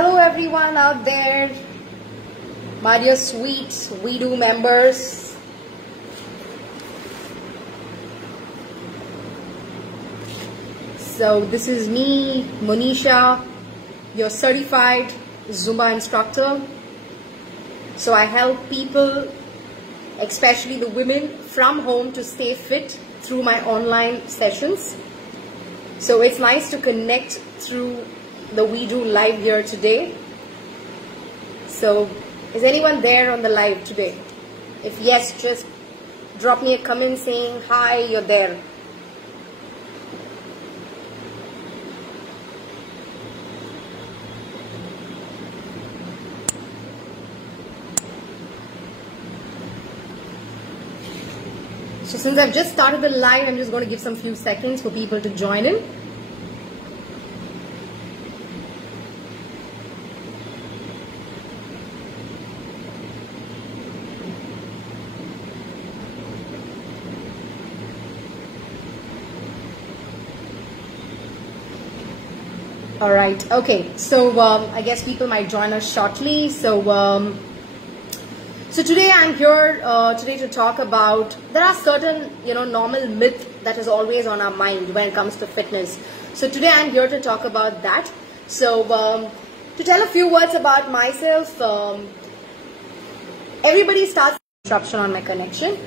Hello everyone out there, my dear sweet WeDo members. So this is me, Monisha, your certified Zumba instructor. So I help people, especially the women, from home to stay fit through my online sessions. So it's nice to connect through the WeDo live here today. So is anyone there on the live today? If yes, just drop me a comment saying hi, you're there. So since I've just started the live, I'm just going to give some few seconds for people to join in. Alright, okay, so I guess people might join us shortly. So today I'm here today to talk about, there are certain, normal myth that is always on our mind when it comes to fitness. So today I'm here to talk about that. So to tell a few words about myself, everybody starts disruption on my connection.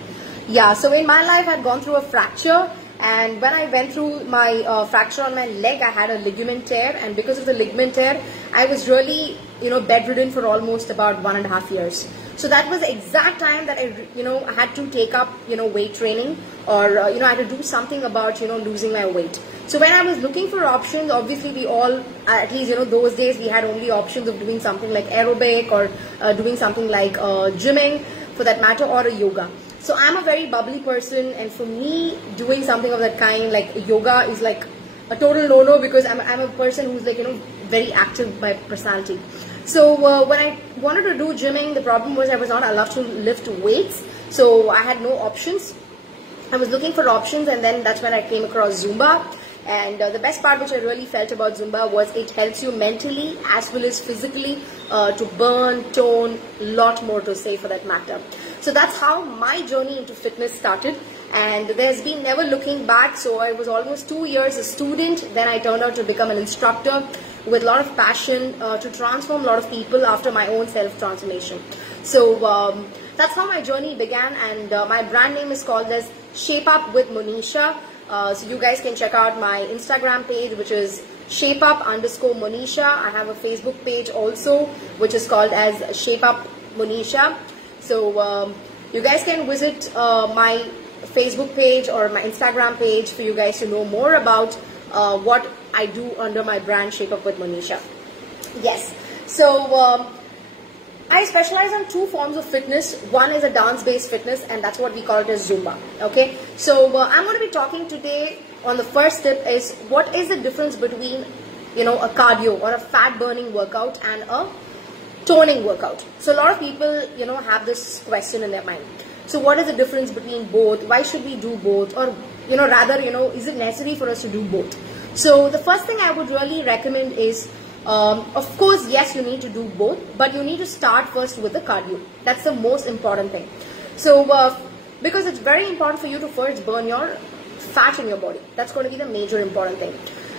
Yeah, so in my life I've gone through a fracture. And when I went through my fracture on my leg, I had a ligament tear, and because of the ligament tear, I was really, bedridden for almost about 1.5 years. So that was the exact time that I had to take up, weight training, or I had to do something about, losing my weight. So when I was looking for options, obviously we all, at least those days, we had only options of doing something like aerobic or doing something like gymming, for that matter, or a yoga. So I'm a very bubbly person, and for me, doing something of that kind, like yoga, is like a total no-no, because I'm a person who's like, very active by personality. So when I wanted to do gymming, the problem was I was not allowed to lift weights. So I had no options. I was looking for options, and then that's when I came across Zumba. And the best part which I really felt about Zumba was it helps you mentally as well as physically to burn, tone, lot more to say for that matter. So that's how my journey into fitness started, and there's been never looking back. So I was almost 2 years a student, then I turned out to become an instructor with a lot of passion to transform a lot of people after my own self-transformation. So that's how my journey began, and my brand name is called as Shape Up with Monisha. So you guys can check out my Instagram page, which is shapeup_Monisha. I have a Facebook page also, which is called as Shape Up Monisha. So you guys can visit my Facebook page or my Instagram page for you guys to know more about what I do under my brand Shape Up with Monisha. Yes, so I specialize on 2 forms of fitness. One is a dance-based fitness, and that's what we call it as Zumba. Okay, so I'm going to be talking today on the first tip is what is the difference between a cardio or a fat-burning workout and a toning workout. So a lot of people have this question in their mind. So what is the difference between both? Why should we do both? Or rather is it necessary for us to do both? So the first thing I would really recommend is of course, yes, you need to do both, but you need to start first with the cardio. That's the most important thing. So because it's very important for you to first burn your fat in your body. That's going to be the major important thing.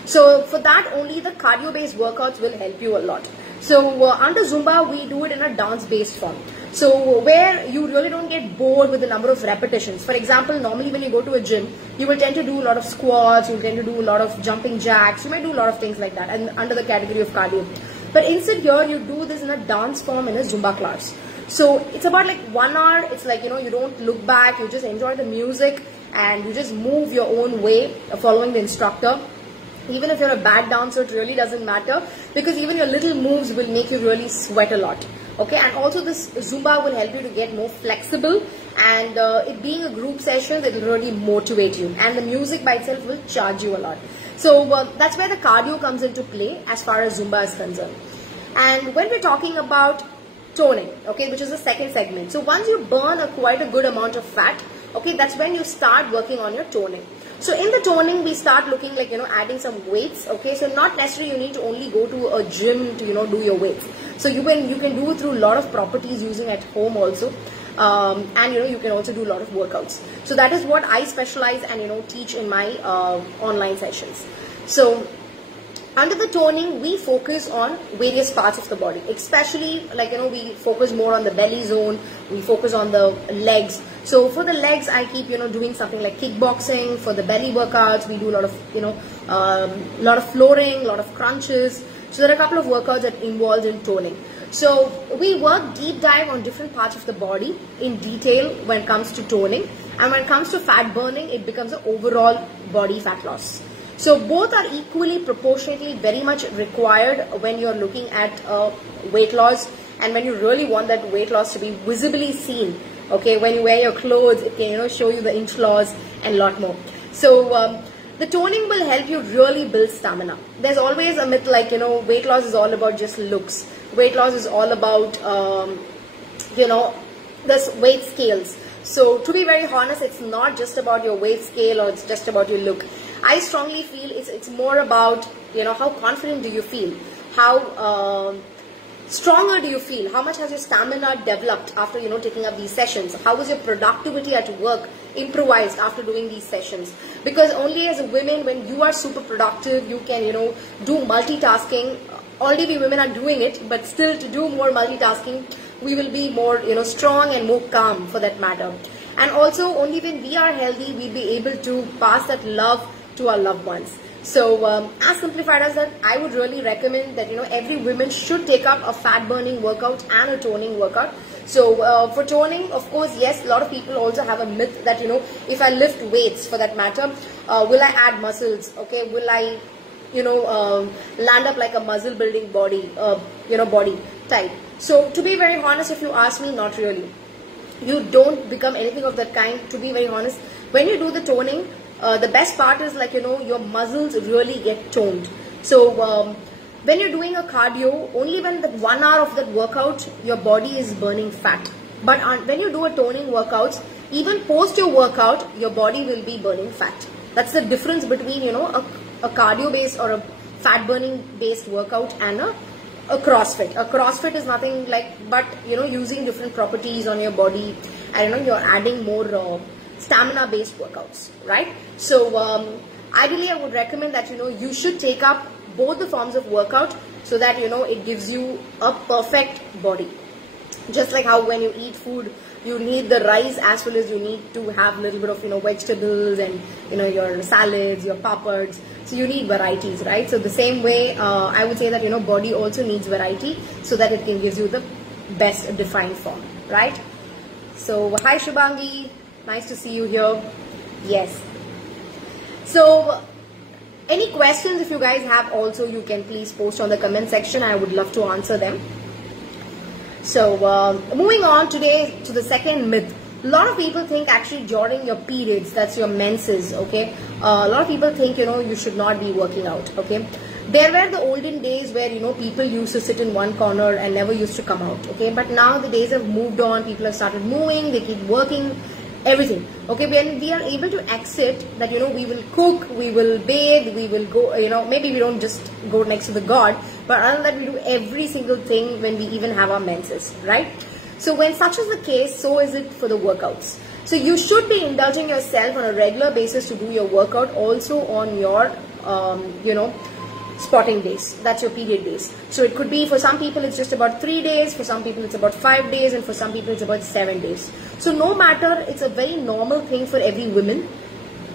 So for that, only the cardio based workouts will help you a lot. So under Zumba, we do it in a dance based form. So where you really don't get bored with the number of repetitions. For example, normally when you go to a gym, you will tend to do a lot of squats, you will tend to do a lot of jumping jacks, you might do a lot of things like that, and under the category of cardio. But instead here, you do this in a dance form in a Zumba class. So it's about like 1 hour. It's like, you don't look back, you just enjoy the music and you just move your own way following the instructor. Even if you're a bad dancer, it really doesn't matter, because even your little moves will make you really sweat a lot. Okay, and also this Zumba will help you to get more flexible, and it being a group session, it will really motivate you, and the music by itself will charge you a lot. So that's where the cardio comes into play as far as Zumba is concerned. And when we're talking about toning, okay, which is the second segment. So once you burn quite a good amount of fat, okay, that's when you start working on your toning. So in the toning, we start looking like, adding some weights. Okay, so not necessarily you need to only go to a gym to, do your weights. So you can do it through a lot of properties using at home also. And you can also do a lot of workouts. So that is what I specialize and teach in my online sessions. So under the toning, we focus on various parts of the body, especially like, we focus more on the belly zone, we focus on the legs. So for the legs, I keep, doing something like kickboxing. For the belly workouts, we do a lot of, lot of flooring, a lot of crunches. So there are a couple of workouts that involved in toning. So we work deep dive on different parts of the body in detail when it comes to toning. And when it comes to fat burning, it becomes an overall body fat loss. So both are equally proportionately very much required when you're looking at weight loss, and when you really want that weight loss to be visibly seen. Okay, when you wear your clothes, it can show you the inch loss and a lot more. So the toning will help you really build stamina. There's always a myth like weight loss is all about just looks. Weight loss is all about this weight scales. So to be very honest, it's not just about your weight scale or it's just about your look. I strongly feel it's more about, how confident do you feel? How stronger do you feel? How much has your stamina developed after, taking up these sessions? How is your productivity at work improvised after doing these sessions? Because only as a woman, when you are super productive, you can, do multitasking. Already we women are doing it, but still to do more multitasking, we will be more, strong and more calm for that matter. And also only when we are healthy, we'll be able to pass that love to our loved ones. So as simplified as that, I would really recommend that every woman should take up a fat burning workout and a toning workout. So for toning, of course, yes, a lot of people also have a myth that if I lift weights for that matter, will I add muscles? Okay, will I land up like a muscle building body, body type? So to be very honest, if you ask me, not really. You don't become anything of that kind. To be very honest, when you do the toning, the best part is like, your muscles really get toned. So when you're doing a cardio, only when the 1 hour of that workout, your body is burning fat. But when you do a toning workouts, even post your workout, your body will be burning fat. That's the difference between, a cardio based or a fat burning based workout and a CrossFit. A CrossFit is nothing like, but using different properties on your body, and you're adding more stamina based workouts, right? So ideally I would recommend that you should take up both the forms of workout so that it gives you a perfect body. Just like how when you eat food, you need the rice as well as you need to have a little bit of vegetables and your salads, your papads. So you need varieties, right? So the same way I would say that body also needs variety so that it can give you the best defined form, right? So hi Shubhangi, nice to see you here. Yes. So any questions if you guys have also, you can please post on the comment section. I would love to answer them. So moving on today to the second myth. A lot of people think actually during your periods, that's your menses, okay, a lot of people think you should not be working out, okay. There were the olden days where people used to sit in one corner and never used to come out, okay. But now the days have moved on, people have started moving, they keep working, everything, okay. When we are able to accept that we will cook, we will bathe, we will go, maybe we don't just go next to the God, but other than that we do every single thing when we even have our menses, right? So when such is the case, so is it for the workouts. So you should be indulging yourself on a regular basis to do your workout also on your spotting days. That's your period days. So it could be, for some people it's just about 3 days, for some people it's about 5 days, and for some people it's about 7 days. So no matter, it's a very normal thing for every woman.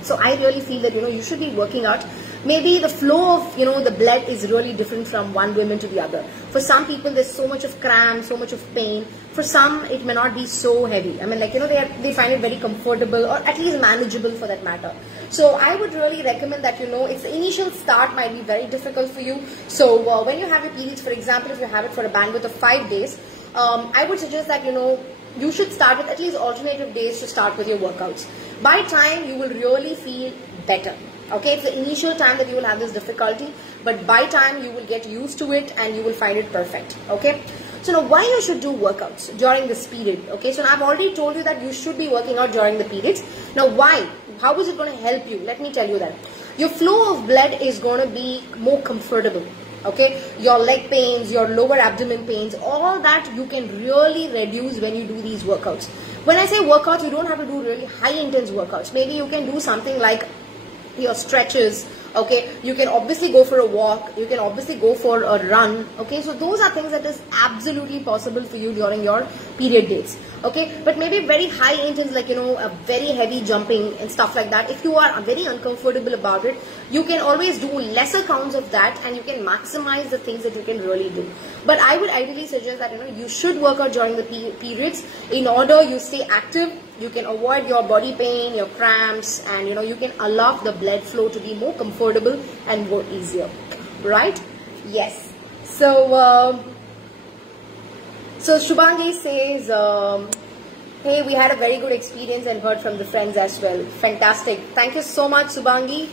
So I really feel that you should be working out. Maybe the flow of the blood is really different from one woman to the other. For some people there's so much of cramp, so much of pain. For some it may not be so heavy. I mean, like they find it very comfortable, or at least manageable for that matter. So I would really recommend that it's the initial start might be very difficult for you. So when you have your periods, for example, if you have it for a bandwidth of 5 days, I would suggest that you should start with at least alternative days to start with your workouts. By time you will really feel better. Okay, it's the initial time that you will have this difficulty, but by time you will get used to it and you will find it perfect. Okay, So now why you should do workouts during this period? Okay, so now I've already told you that you should be working out during the periods. Now why? How is it going to help you? Let me tell you that. Your flow of blood is going to be more comfortable. Okay, your leg pains, your lower abdomen pains, all that you can really reduce when you do these workouts. When I say workouts, you don't have to do really high intense workouts. Maybe you can do something like your stretches. Okay, you can obviously go for a walk, you can obviously go for a run. Okay, so those are things that is absolutely possible for you during your period dates. Okay, but maybe very high intense, like, you know, a very heavy jumping and stuff like that. If you are very uncomfortable about it, you can always do lesser counts of that, and you can maximize the things that you can really do. But I would ideally suggest that, you know, you should work out during the periods in order you stay active. You can avoid your body pain, your cramps, and, you know, you can allow the blood flow to be more comfortable and more easier, right? Yes. So Shubhangi says, hey, we had a very good experience and heard from the friends as well. Fantastic. Thank you so much, Shubhangi.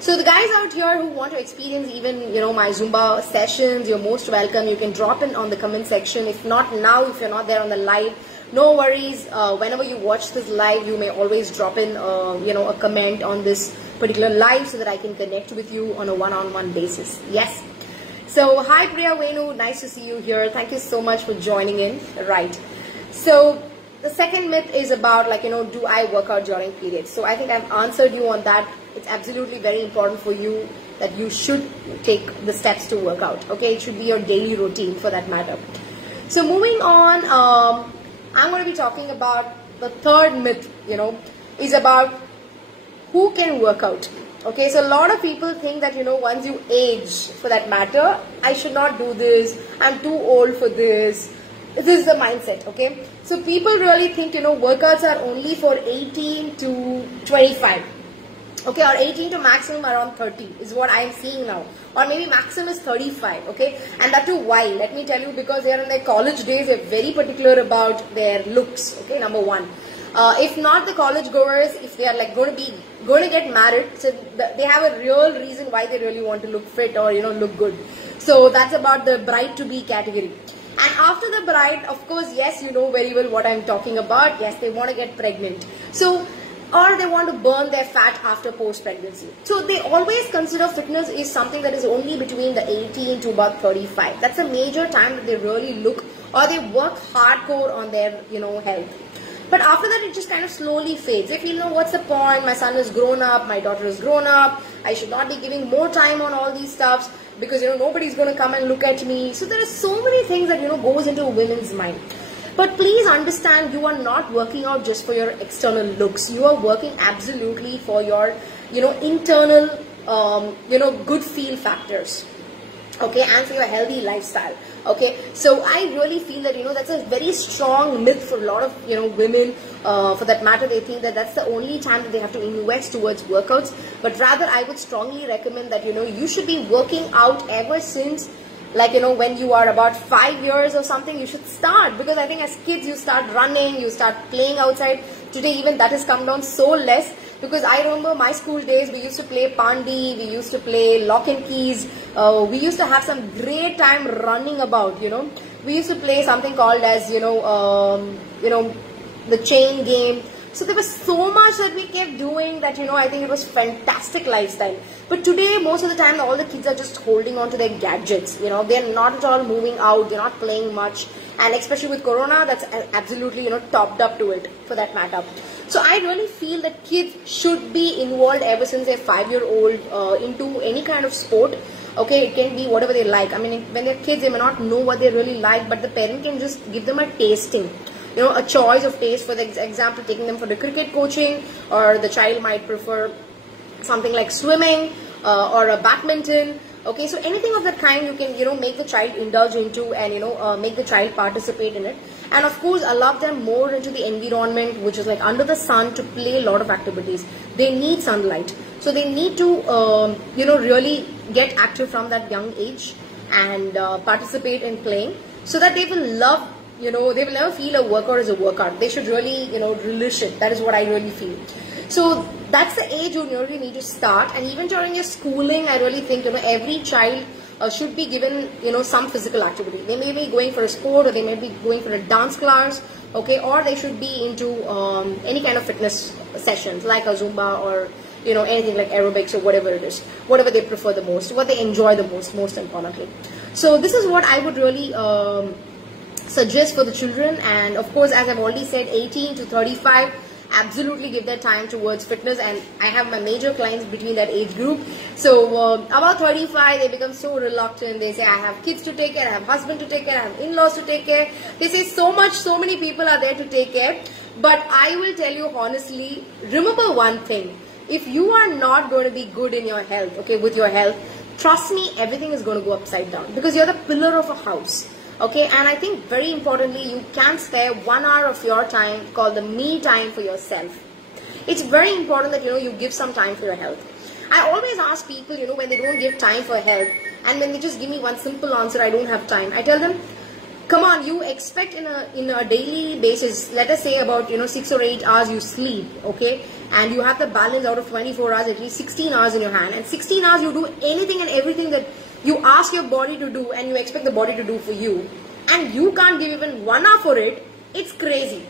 So the guys out here who want to experience even, you know, my Zumba sessions, you're most welcome. You can drop in on the comment section. If not now, if you're not there on the live, no worries. Whenever you watch this live, you may always drop in, you know, a comment on this particular live so that I can connect with you on a one-on-one basis. Yes. So, hi Priya Venu, nice to see you here. Thank you so much for joining in. Right. So, the second myth is about, like, you know, do I work out during periods? So, I think I've answered you on that. It's absolutely very important for you that you should take the steps to work out. Okay, it should be your daily routine for that matter. So, moving on, I'm going to be talking about the third myth, you know, is about who can work out. Okay, so a lot of people think that, you know, once you age, for that matter, I should not do this, I'm too old for this. This is the mindset, okay? So people really think, you know, workouts are only for 18 to 25. Okay, or 18 to maximum around 30 is what I am seeing now. Or maybe maximum is 35, okay? And that too, why? Let me tell you, because they are in their college days, they're very particular about their looks, okay, number one. If not the college goers, if they are like going to get married, so they have a real reason why they really want to look fit or, you know, look good. So that's about the bride to be category. And after the bride, of course, yes, you know very well what I'm talking about. Yes, they want to get pregnant. So, or they want to burn their fat after post-pregnancy. So they always consider fitness is something that is only between the 18 to about 35. That's a major time that they really look, or they work hardcore on their, you know, health. But after that, it just kind of slowly fades. They feel, you know, what's the point? My son is grown up, my daughter is grown up. I should not be giving more time on all these stuffs because, you know, nobody's going to come and look at me. So there are so many things that, you know, goes into a women's mind. But please understand, you are not working out just for your external looks. You are working absolutely for your, you know, internal, you know, good feel factors. Okay, and for your healthy lifestyle. Okay, so I really feel that, you know, that's a very strong myth for a lot of, you know, women. For that matter, they think that that's the only time that they have to invest towards workouts. But rather, I would strongly recommend that, you know, you should be working out ever since, like, you know, when you are about 5 years or something, you should start. Because I think as kids, you start running, you start playing outside. Today, even that has come down so less. Because I remember my school days, we used to play Pandi, we used to play lock and keys. We used to have some great time running about, you know. We used to play something called as, you know, the chain game. So there was so much that we kept doing that, you know, I think it was fantastic lifestyle. But today, most of the time, all the kids are just holding on to their gadgets. You know, they're not at all moving out. They're not playing much. And especially with Corona, that's absolutely, you know, topped up to it for that matter. So I really feel that kids should be involved ever since they're 5-year-old into any kind of sport. Okay, it can be whatever they like. I mean, when they're kids, they may not know what they really like, but the parent can just give them a tasting. You know, a choice of taste. For the example, taking them for the cricket coaching, or the child might prefer something like swimming or a badminton. Okay, so anything of that kind you can, you know, make the child indulge into and, you know, make the child participate in it. And of course, allow them more into the environment, which is like under the sun, to play a lot of activities. They need sunlight. So they need to, you know, really get active from that young age and participate in playing, so that they will love, you know, they will never feel a workout as a workout. They should really, you know, relish it. That is what I really feel. So that's the age you really need to start. And even during your schooling, I really think, you know, every child should be given, some physical activity. They may be going for a sport, or they may be going for a dance class, okay, or they should be into any kind of fitness sessions like a Zumba or anything like aerobics or whatever it is, whatever they prefer the most, what they enjoy the most importantly. So this is what I would really suggest for the children. And of course, as I've already said, 18 to 35, absolutely give their time towards fitness, and I have my major clients between that age group. So about 35, they become so reluctant. They say, I have kids to take care, I have husband to take care, I have in-laws to take care. They say so many people are there to take care. But I will tell you honestly, remember one thing: if you are not going to be good in your health, okay, with your health, trust me, everything is going to go upside down, because you're the pillar of a house. Okay, and I think very importantly, you can spare 1 hour of your time called the me time for yourself. It's very important that you give some time for your health. I always ask people, when they don't give time for health, and when they just give me one simple answer, I don't have time, I tell them, come on, you expect in a daily basis, let us say about 6 or 8 hours you sleep, okay, and you have the balance out of 24 hours, at least 16 hours in your hand, and 16 hours you do anything and everything that you ask your body to do and you expect the body to do for you, and you can't give even 1 hour for it. It's crazy.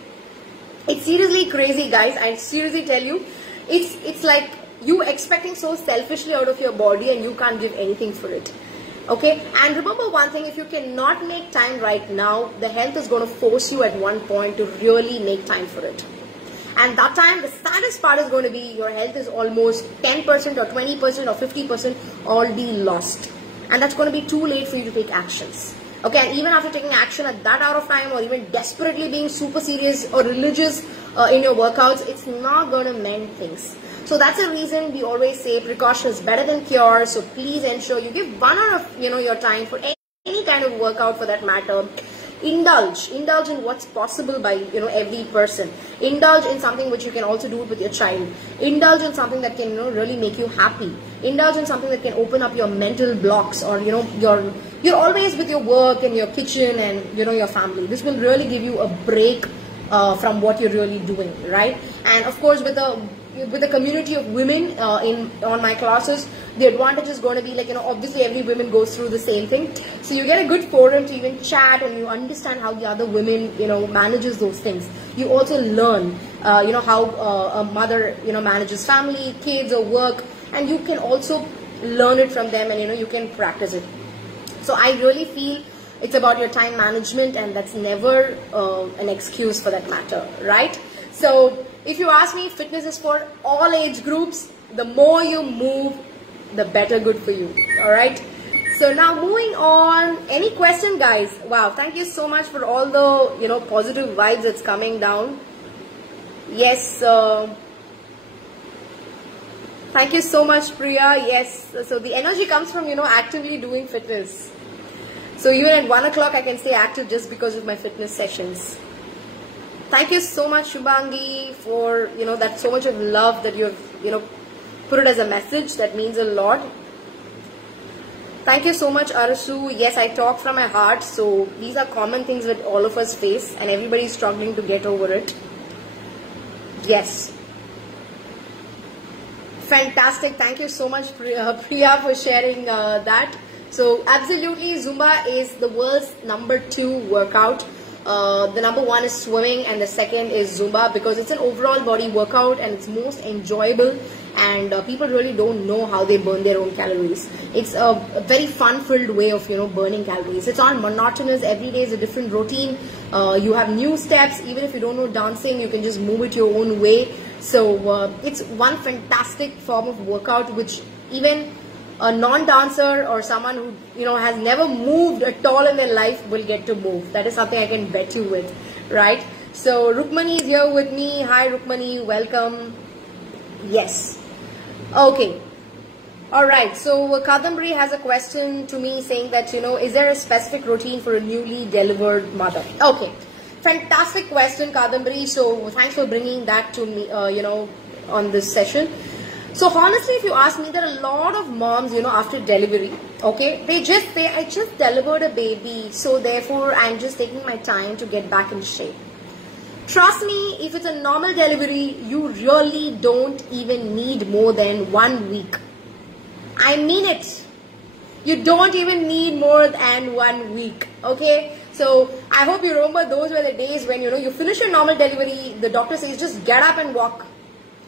It's seriously crazy, guys. I seriously tell you, it's like you expecting so selfishly out of your body and you can't give anything for it. Okay, and remember one thing: if you cannot make time right now, the health is going to force you at one point to really make time for it. And that time, the saddest part is going to be your health is almost 10% or 20% or 50% all be lost. And that's going to be too late for you to take actions. Okay, and even after taking action at that hour of time, or even desperately being super serious or religious in your workouts, it's not going to mend things. So that's the reason we always say precaution is better than cure. So please ensure you give 1 hour of your time for any kind of workout for that matter. Indulge in what's possible by every person. Indulge in something which you can also do it with your child. Indulge in something that can really make you happy. Indulge in something that can open up your mental blocks, or you're always with your work and your kitchen and your family. This will really give you a break from what you're really doing, right? And of course, with the community of women on my classes, the advantage is going to be like, obviously every woman goes through the same thing. So you get a good forum to even chat, and you understand how the other women, manages those things. You also learn, how a mother, manages family, kids or work, and you can also learn it from them, and, you can practice it. So I really feel it's about your time management, and that's never an excuse for that matter, right? So if you ask me, fitness is for all age groups. The more you move, the better good for you. All right. So now moving on. Any question, guys? Wow. Thank you so much for all the, positive vibes that's coming down. Yes. Thank you so much, Priya. Yes. So the energy comes from, actively doing fitness. So even at 1 o'clock, I can stay active just because of my fitness sessions. Thank you so much, Shubhangi, for, that so much of love that you've, put it as a message. That means a lot. Thank you so much, Arasu. Yes, I talk from my heart. So these are common things that all of us face, and everybody is struggling to get over it. Yes. Fantastic. Thank you so much, Priya, for sharing that. So absolutely, Zumba is the world's #2 workout. The #1 is swimming, and the second is Zumba, because it's an overall body workout and it's most enjoyable, and people really don't know how they burn their own calories. It's a very fun-filled way of burning calories. It's not monotonous. Every day is a different routine. You have new steps. Even if you don't know dancing, you can just move it your own way. So it's one fantastic form of workout which even a non-dancer or someone who has never moved at all in their life will get to move. That is something I can bet you with, right? So Rukmani is here with me. Hi Rukmani, welcome. Yes. Okay. Alright, so Kadambari has a question to me saying that, is there a specific routine for a newly delivered mother? Okay. Fantastic question, Kadambari. So thanks for bringing that to me, on this session. So honestly, if you ask me, there are a lot of moms, after delivery, okay, they just say, I just delivered a baby, so therefore I'm just taking my time to get back in shape. Trust me, if it's a normal delivery, you really don't even need more than 1 week. I mean it. You don't even need more than 1 week. Okay, so I hope you remember those were the days when you finish your normal delivery, the doctor says just get up and walk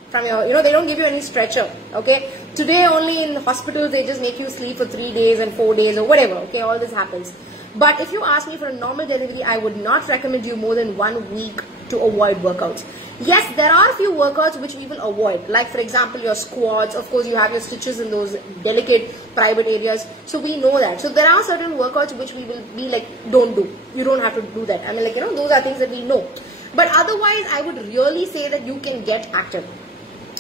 from your, they don't give you any stretcher. Okay, today only in hospitals they just make you sleep for 3 days and 4 days or whatever. Okay, all this happens. But if you ask me for a normal delivery, I would not recommend you more than 1 week to avoid workouts. Yes, there are a few workouts which we will avoid, like for example your squats. Of course, you have your stitches in those delicate private areas, so we know that. So there are certain workouts which we will be like, don't do. You don't have to do that. I mean, like, those are things that we know. But otherwise, I would really say that you can get active.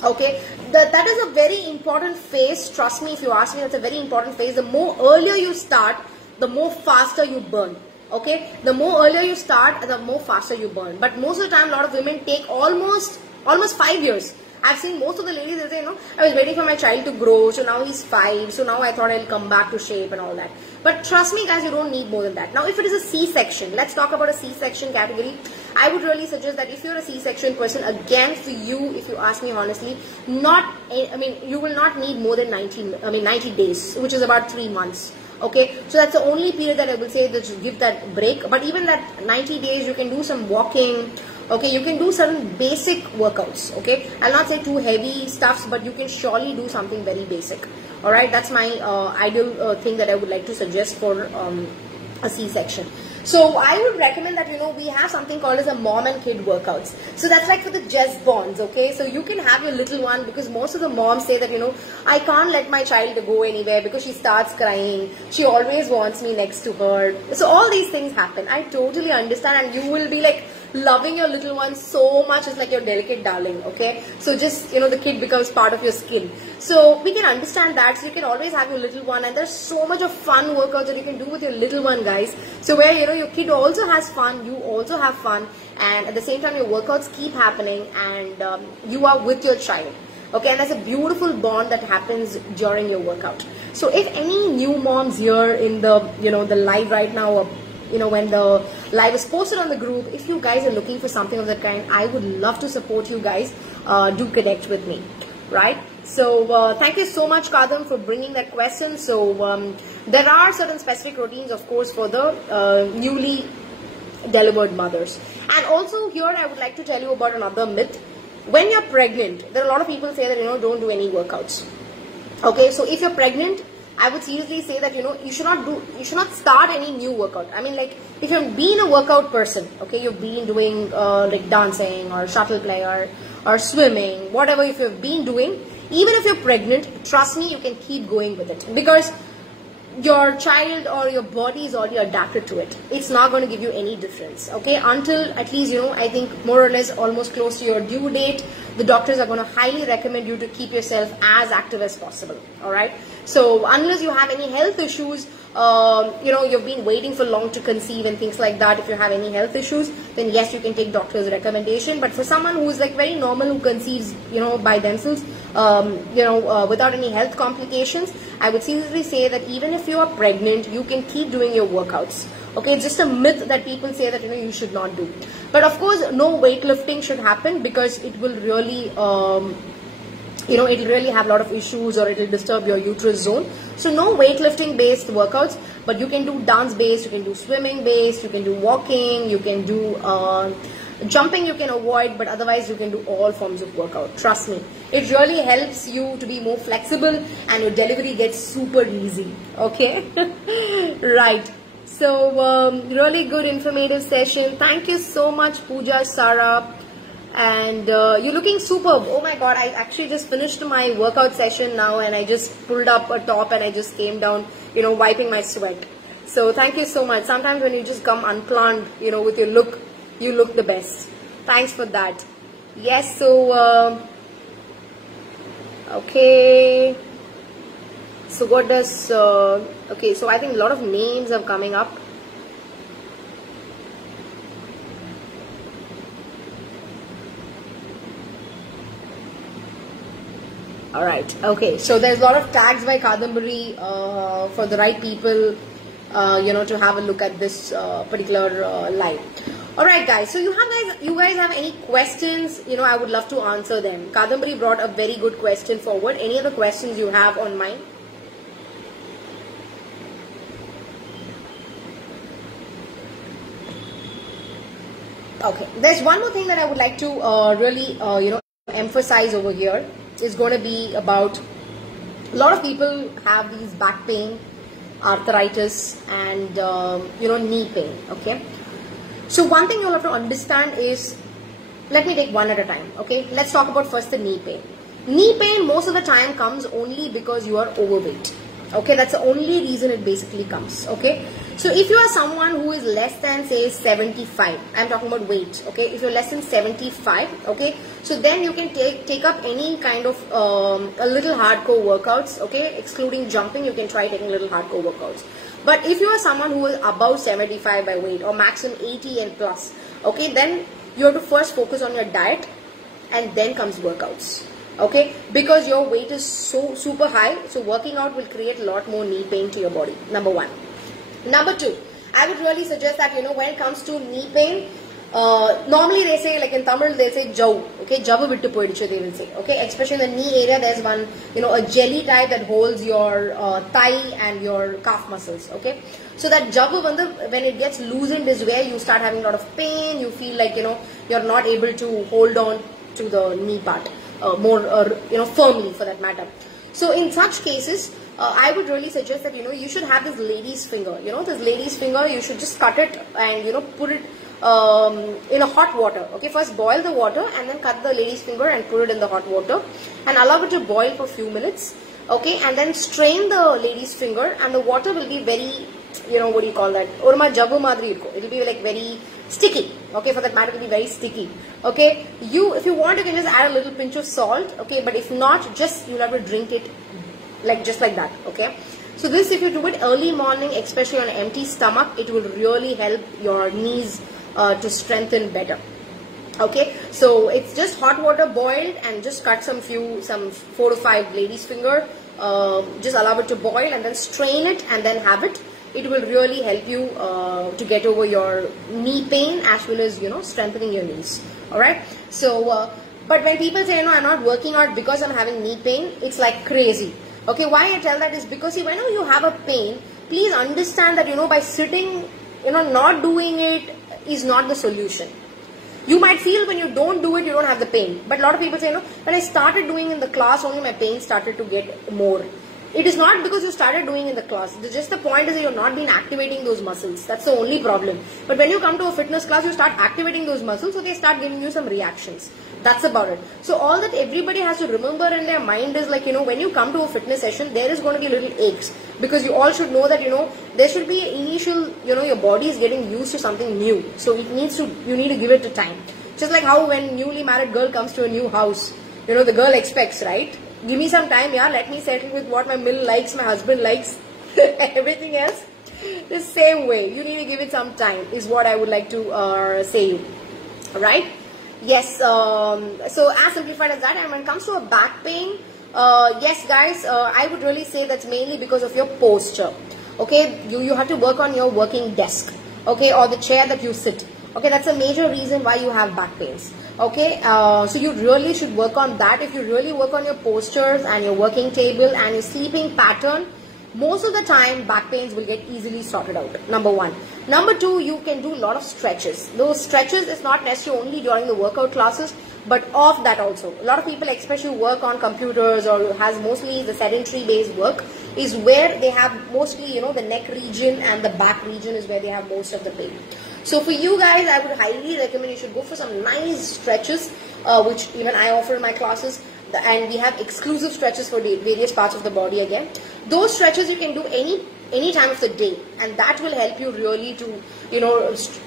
Okay, that is a very important phase. Trust me, if you ask me, that's a very important phase. The more earlier you start, the more faster you burn. Okay, the more earlier you start, the more faster you burn. But most of the time, a lot of women take almost 5 years. I've seen most of the ladies, they say, I was waiting for my child to grow, so now he's 5, so now I thought I'll come back to shape and all that. But trust me guys, you don't need more than that. Now if it is a C-section, let's talk about a C-section category. I would really suggest that if you're a C-section person, again for you, if you ask me honestly, you will not need more than 90 days, which is about 3 months. Okay, so that's the only period that I will say that you give that break. But even that 90 days, you can do some walking. Okay, you can do some basic workouts. Okay, I'll not say too heavy stuffs, but you can surely do something very basic. All right, that's my ideal thing that I would like to suggest for a C-section. So I would recommend that, we have something called as a mom and kid workouts. So that's like for the just borns, okay? So you can have your little one, because most of the moms say that, I can't let my child go anywhere because she starts crying. She always wants me next to her. So all these things happen. I totally understand, and you will be like loving your little one so much. It's like your delicate darling, okay? So just, the kid becomes part of your skin. So we can understand that. So you can always have your little one, and there's so much of fun workouts that you can do with your little one, guys. So where, your kid also has fun, you also have fun, and at the same time your workouts keep happening, and you are with your child. Okay, and that's a beautiful bond that happens during your workout. So if any new moms here in the, the live right now, or when the live is posted on the group, if you guys are looking for something of that kind, I would love to support you guys. Do connect with me, right? So thank you so much, Kadam, for bringing that question. So there are certain specific routines, of course, for the newly delivered mothers. And also here I would like to tell you about another myth. When you're pregnant, there are a lot of people say that, don't do any workouts. Okay, so if you're pregnant, I would seriously say that, you should not start any new workout. I mean, like, if you've been a workout person, okay, you've been doing like dancing or shuttle play or swimming, whatever, if you've been doing, even if you're pregnant, trust me, you can keep going with it, because your child or your body is already adapted to it. It's not going to give you any difference, okay, until at least, I think more or less almost close to your due date. The doctors are going to highly recommend you to keep yourself as active as possible. All right, so unless you have any health issues, you've been waiting for long to conceive and things like that, if you have any health issues, then yes, you can take doctor's recommendation. But for someone who is like very normal, who conceives by themselves, without any health complications, I would seriously say that even if you are pregnant, you can keep doing your workouts. Okay, it's just a myth that people say that you should not do. But of course, no weightlifting should happen, because it will really it'll really have a lot of issues, or it'll disturb your uterus zone. So no weightlifting based workouts, but you can do dance based, you can do swimming based, you can do walking, you can do jumping, you can avoid, but otherwise you can do all forms of workout. Trust me, it really helps you to be more flexible, and your delivery gets super easy. Okay, right. So really good informative session. Thank you so much, Pooja, Sarah. And you're looking superb. Oh my god, I actually just finished my workout session now, and I just pulled up a top and I just came down, wiping my sweat. So thank you so much. Sometimes when you just come unplanned, with your look, you look the best. Thanks for that. Yes, so okay, so what does okay, so I think a lot of names are coming up. Alright, okay, so there's a lot of tags by Kadambari for the right people, to have a look at this particular live. Alright guys, so you guys have any questions, I would love to answer them. Kadambari brought a very good question forward. Any other questions you have on mind? Okay, there's one more thing that I would like to really emphasize over here. Is going to be about a lot of people have these back pain, arthritis, and knee pain. Okay, so one thing you'll have to understand is, let me take one at a time. Okay, let's talk about first the knee pain. Knee pain most of the time comes only because you are overweight. Okay, that's the only reason it basically comes. Okay, so if you are someone who is less than say 75, I'm talking about weight. Okay, if you're less than 75, okay, so then you can take up any kind of a little hardcore workouts. Okay, excluding jumping, you can try taking little hardcore workouts. But if you are someone who is above 75 by weight or maximum 80 and plus, okay, then you have to first focus on your diet and then comes workouts. Okay, because your weight is so super high, so working out will create a lot more knee pain to your body. Number one. Number two, I would really suggest that when it comes to knee pain, normally they say, like in Tamil they say javu. Okay, javu vittu poiduchu they will say. Okay, especially in the knee area, there's one a jelly type that holds your thigh and your calf muscles. Okay, so that javu when it gets loosened is where you start having a lot of pain. You feel like you're not able to hold on to the knee part. More firmly for that matter. So in such cases, I would really suggest that you should have this lady's finger. This lady's finger, you should just cut it and put it in a hot water. Okay, first boil the water and then cut the lady's finger and put it in the hot water and allow it to boil for a few minutes. Okay, and then strain the lady's finger and the water will be very, what do you call that? Orma jabu madri irko. It will be like very sticky. Okay, for that matter, it will be very sticky. Okay, if you want, you can just add a little pinch of salt. Okay, but if not, you'll have to drink it just like that. Okay, so this, if you do it early morning, especially on an empty stomach, it will really help your knees to strengthen better. Okay, so it's just hot water boiled and just cut some 4 to 5 lady's finger. Just allow it to boil and then strain it and then have it. It will really help you to get over your knee pain as well as strengthening your knees. Alright, so but when people say I'm not working out because I'm having knee pain, it's like crazy. Okay, why I tell that is because see, whenever you have a pain, please understand that by sitting, not doing it is not the solution. You might feel when you don't do it, you don't have the pain. But a lot of people say, when I started doing in the class, only my pain started to get more. It is not because you started doing in the class. Just the point is that you're not been activating those muscles. That's the only problem. But when you come to a fitness class, you start activating those muscles, so they start giving you some reactions. That's about it. So all that everybody has to remember in their mind is like, when you come to a fitness session, there is going to be little aches. Because you all should know that, there should be an initial, your body is getting used to something new. So you need to give it to time. Just like how when newly married girl comes to a new house, the girl expects, right? Give me some time, yeah, let me settle with what my mill likes, my husband likes, everything else. The same way, you need to give it some time, is what I would like to say. Right? Yes, so as simplified as that, and when it comes to a back pain, yes guys, I would really say that's mainly because of your posture. Okay, you have to work on your working desk, okay, or the chair that you sit. Okay, that's a major reason why you have back pains. Okay, so you really should work on that. If you really work on your postures and your working table and your sleeping pattern, most of the time back pains will get easily sorted out. Number one. Number two, you can do a lot of stretches. Those stretches is not necessarily only during the workout classes, but off that also. A lot of people, especially work on computers or has mostly the sedentary based work, is where they have mostly, the neck region and the back region is where they have most of the pain. So for you guys, I would highly recommend you should go for some nice stretches, which even I offer in my classes. And we have exclusive stretches for the various parts of the body again. Those stretches you can do any time of the day, and that will help you really to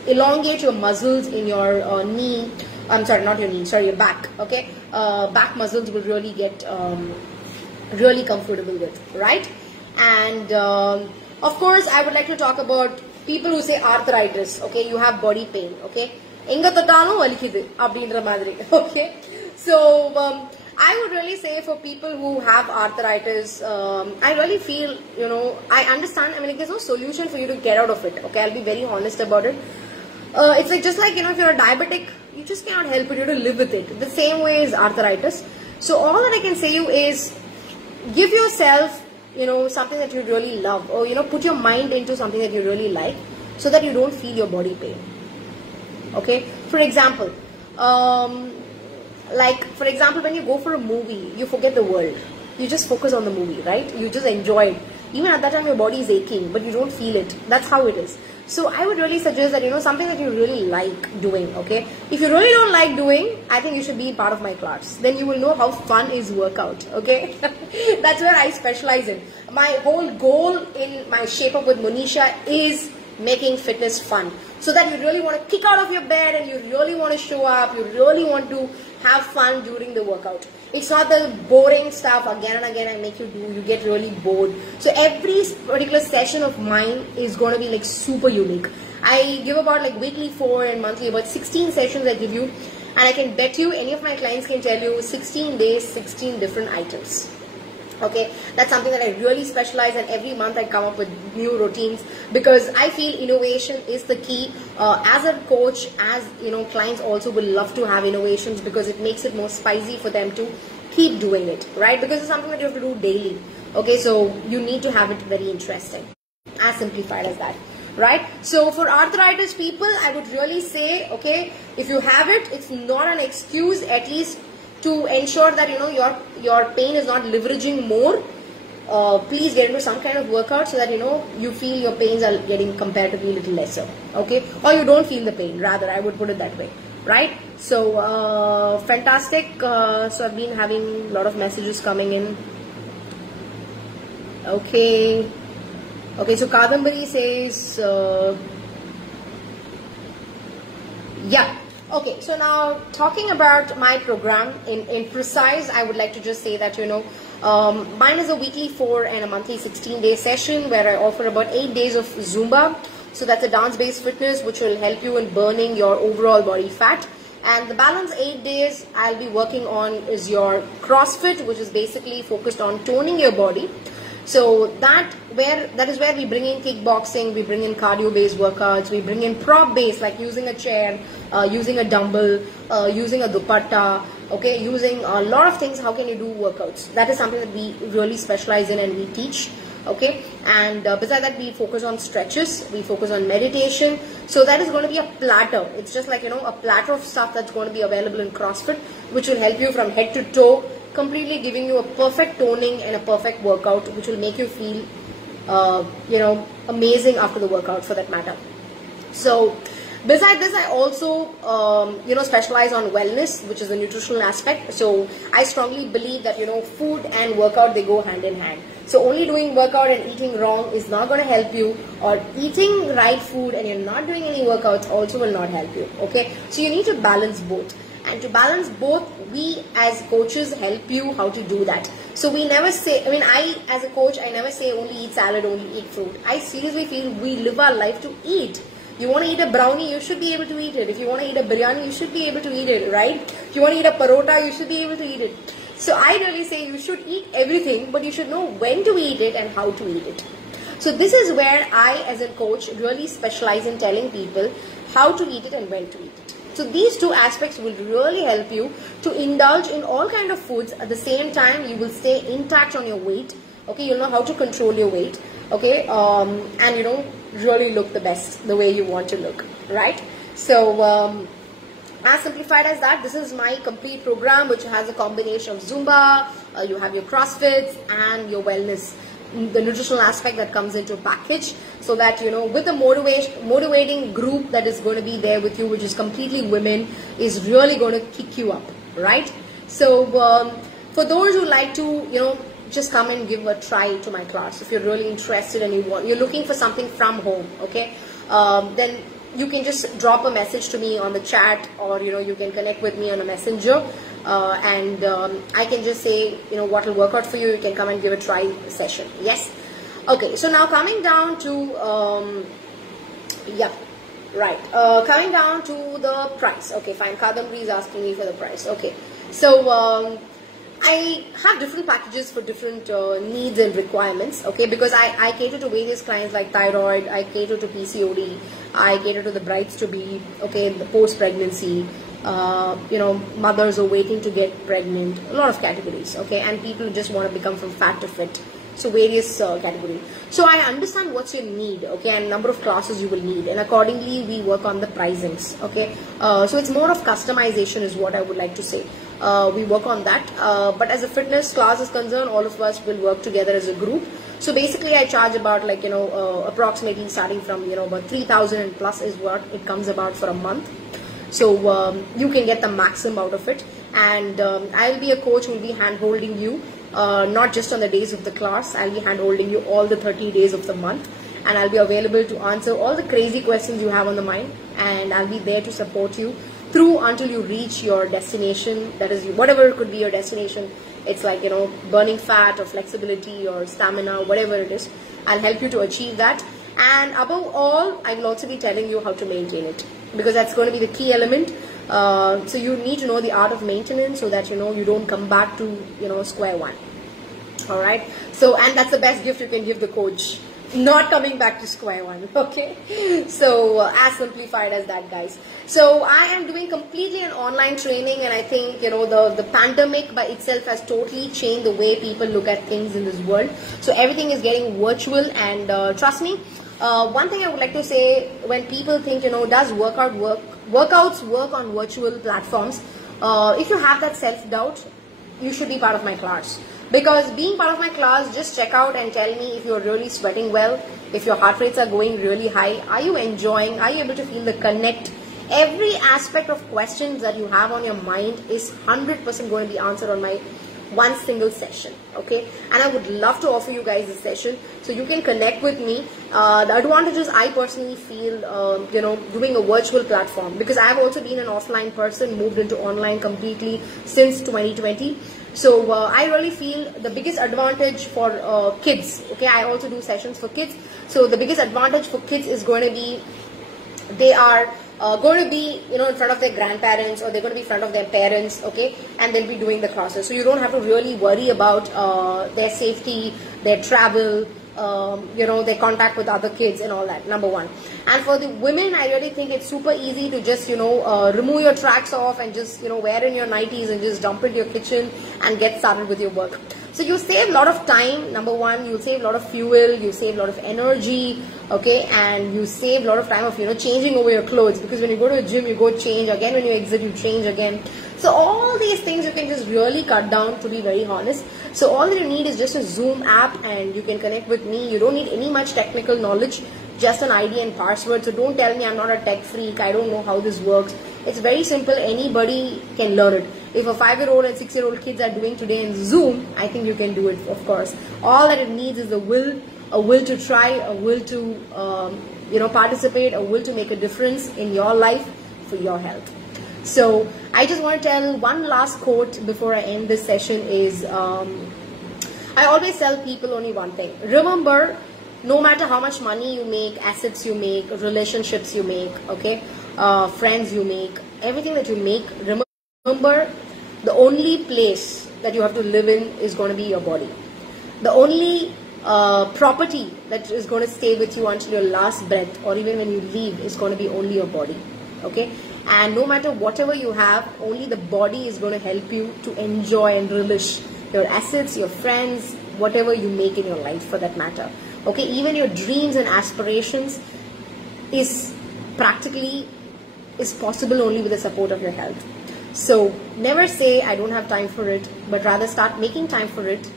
elongate your muscles in your knee. I'm sorry, not your knee. Sorry, your back. Okay, back muscles will really get really comfortable with, right? And of course, I would like to talk about people who say arthritis. Okay, you have body pain. Okay, enga totalum valikidhu abindra madri. Okay, so. I would really say for people who have arthritis, I really feel, I understand, like there's no solution for you to get out of it, okay, I'll be very honest about it. It's like, just like, if you're a diabetic, you just cannot help it, you have to live with it. The same way is arthritis. So all that I can say you is, give yourself, something that you really love, or, put your mind into something that you really like, so that you don't feel your body pain. Okay, for example, when you go for a movie, you forget the world. You just focus on the movie, right? You just enjoy it. Even at that time, your body is aching, but you don't feel it. That's how it is. So I would really suggest that, something that you really like doing, okay? If you really don't like doing, I think you should be part of my class. Then you will know how fun is workout, okay? That's where I specialize in. My whole goal in my Shape Up with Monisha is making fitness fun. So that you really want to kick out of your bed and you really want to show up, you really want to have fun during the workout. It's not the boring stuff again and again I make you do, you get really bored. So every particular session of mine is going to be like super unique. I give about like weekly 4 and monthly about 16 sessions I give you, and I can bet you any of my clients can tell you 16 days, 16 different items. Okay, that's something that I really specialize in. Every month I come up with new routines because I feel innovation is the key. As a coach, as clients also will love to have innovations because it makes it more spicy for them to keep doing it, right? Because it's something that you have to do daily. Okay, so you need to have it very interesting. As simplified as that, right? So for arthritis people, I would really say, okay, if you have it, it's not an excuse, at least to ensure that your pain is not leveraging more. Please get into some kind of workout so that you feel your pains are getting comparatively a little lesser, okay, or you don't feel the pain, rather I would put it that way, right? So fantastic. So I've been having a lot of messages coming in. Okay, so Kadambari says yeah. Okay, so now talking about my program in precise, I would like to just say that, mine is a weekly 4 and a monthly 16-day session where I offer about 8 days of Zumba. So that's a dance-based fitness which will help you in burning your overall body fat. And the balance 8 days I'll be working on is your CrossFit, which is basically focused on toning your body. So that is where we bring in kickboxing, we bring in cardio-based workouts, we bring in prop-based like using a chair, using a dumbbell, using a dupatta, okay, using a lot of things. How can you do workouts? That is something that we really specialize in and we teach, okay. And besides that, we focus on stretches, we focus on meditation. So that is going to be a platter. It's just like, a platter of stuff that's going to be available in CrossFit, which will help you from head to toe, completely giving you a perfect toning and a perfect workout, which will make you feel, amazing after the workout for that matter. So besides this, I also, specialize on wellness, which is the nutritional aspect. So I strongly believe that, food and workout, they go hand in hand. So only doing workout and eating wrong is not going to help you, or eating right food and you're not doing any workouts also will not help you, okay. So you need to balance both. And to balance both, we as coaches help you how to do that. So we never say, I as a coach, I never say only eat salad, only eat fruit. I seriously feel we live our life to eat. You want to eat a brownie, you should be able to eat it. If you want to eat a biryani, you should be able to eat it, right? If you want to eat a parota, you should be able to eat it. So I really say you should eat everything, but you should know when to eat it and how to eat it. So this is where I as a coach really specialize in telling people how to eat it and when to eat it. So these two aspects will really help you to indulge in all kind of foods. At the same time, you will stay intact on your weight. Okay, you'll know how to control your weight. Okay, and really look the best, the way you want to look, right? So as simplified as that, this is my complete program, which has a combination of Zumba, you have your CrossFits and your wellness, the nutritional aspect that comes into a package, so that with the motivating group that is going to be there with you, which is completely women, is really going to kick you up, right? So for those who like to just come and give a try to my class, if you're really interested and you're looking for something from home, okay, then you can just drop a message to me on the chat, or you can connect with me on a messenger, and I can just say what will work out for you. You can come and give a try session. Yes. Okay, so now coming down to coming down to the price. Okay, fine. Kadambari is asking me for the price. Okay, so I have different packages for different needs and requirements, okay, because I cater to various clients like thyroid, I cater to PCOD, I cater to the brides-to-be, okay, the post-pregnancy, mothers are waiting to get pregnant, a lot of categories, okay, and people just want to become from fat to fit, So various category. So I understand what's your need, okay, and number of classes you will need, and accordingly we work on the pricings, okay. So it's more of customization is what I would like to say. We work on that, but as a fitness class is concerned, all of us will work together as a group. So basically I charge about like, approximately starting from, about 3,000 and plus is what it comes about for a month. So you can get the maximum out of it, and I'll be a coach who will be hand-holding you, not just on the days of the class. I'll be hand-holding you all the 30 days of the month, and I'll be available to answer all the crazy questions you have on the mind, and I'll be there to support you through until you reach your destination. That is, whatever could be your destination. It's like, burning fat or flexibility or stamina, whatever it is. I'll help you to achieve that, and above all, I will also be telling you how to maintain it, because that's going to be the key element. So you need to know the art of maintenance, so that you don't come back to square one. All right. So, and that's the best gift you can give the coach, not coming back to square one. Okay. So as simplified as that, guys. So I am doing completely an online training, and I think the pandemic by itself has totally changed the way people look at things in this world. So everything is getting virtual, and trust me. One thing I would like to say, when people think, does workouts work on virtual platforms? If you have that self-doubt, you should be part of my class. Because being part of my class, just check out and tell me if you're really sweating well, if your heart rates are going really high, are you enjoying, are you able to feel the connect? Every aspect of questions that you have on your mind is 100% going to be answered on my one single session, okay. And I would love to offer you guys a session so you can connect with me. The advantages I personally feel doing a virtual platform, because I have also been an offline person, moved into online completely since 2020. So I really feel the biggest advantage for kids, okay, I also do sessions for kids. So the biggest advantage for kids is going to be, they are going to be in front of their grandparents, or they're going to be in front of their parents, okay, and they'll be doing the classes. So you don't have to really worry about their safety, their travel, their contact with other kids and all that, number one. And for the women, I really think it's super easy to just remove your tracks off and just wear in your nighties and just dump into your kitchen and get started with your work. So you save a lot of time, number one, you save a lot of fuel, you save a lot of energy, okay, and you save a lot of time of, changing over your clothes, because when you go to a gym, you go change, again when you exit, you change again. So all these things you can just really cut down, to be very honest. So all that you need is just a Zoom app, and you can connect with me. You don't need any much technical knowledge, just an ID and password. So don't tell me I'm not a tech freak, I don't know how this works. It's very simple, anybody can learn it. If a 5-year-old and 6-year-old kids are doing today in Zoom, I think you can do it, of course. All that it needs is a will to try, a will to participate, a will to make a difference in your life for your health. So I just want to tell one last quote before I end this session is, I always tell people only one thing. Remember, no matter how much money you make, assets you make, relationships you make, okay, friends you make, everything that you make, remember, the only place that you have to live in is going to be your body. The only property that is going to stay with you until your last breath, or even when you leave, is going to be only your body, okay. And no matter whatever you have, only the body is going to help you to enjoy and relish your assets, your friends, whatever you make in your life for that matter, okay. Even your dreams and aspirations is possible only with the support of your health. So never say I don't have time for it, but rather start making time for it.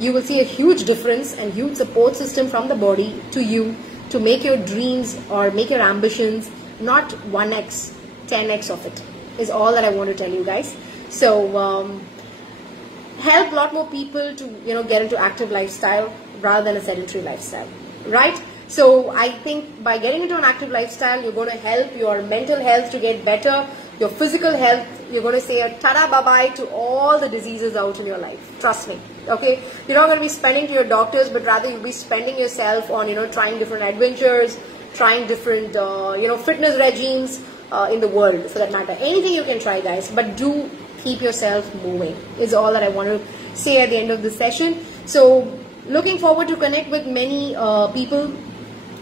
You will see a huge difference and huge support system from the body to you to make your dreams or make your ambitions not 1x, 10x of it, is all that I want to tell you guys. So help a lot more people to get into active lifestyle rather than a sedentary lifestyle, right? So I think by getting into an active lifestyle, you're going to help your mental health to get better, your physical health. You're going to say a tada bye-bye to all the diseases out in your life. Trust me, okay? You're not going to be spending to your doctors, but rather you'll be spending yourself on, trying different adventures, trying different, fitness regimes in the world, for that matter. Anything you can try, guys, but do keep yourself moving is all that I want to say at the end of this session. So looking forward to connect with many people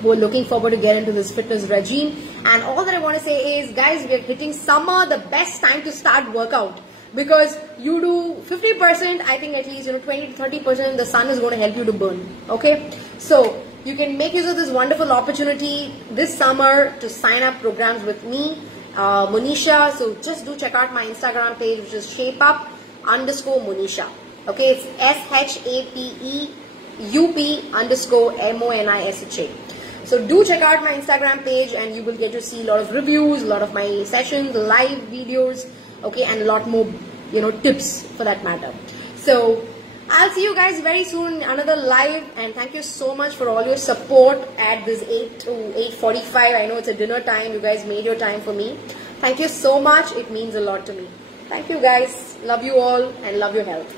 who are looking forward to get into this fitness regime. And all that I want to say is, guys, we are hitting summer, the best time to start workout. because you do 50%, I think at least 20 to 30% the sun is going to help you to burn. Okay, so you can make use of this wonderful opportunity this summer to sign up programs with me, Monisha. So just do check out my Instagram page, which is shapeup_Monisha. Okay, it's SHAPEUP_MONISHA. So do check out my Instagram page, and you will get to see a lot of reviews, a lot of my sessions, live videos, okay, and a lot more, tips for that matter. So I'll see you guys very soon in another live, and thank you so much for all your support at this 8 to 8:45. I know it's a dinner time. You guys made your time for me. Thank you so much. It means a lot to me. Thank you guys. Love you all and love your health.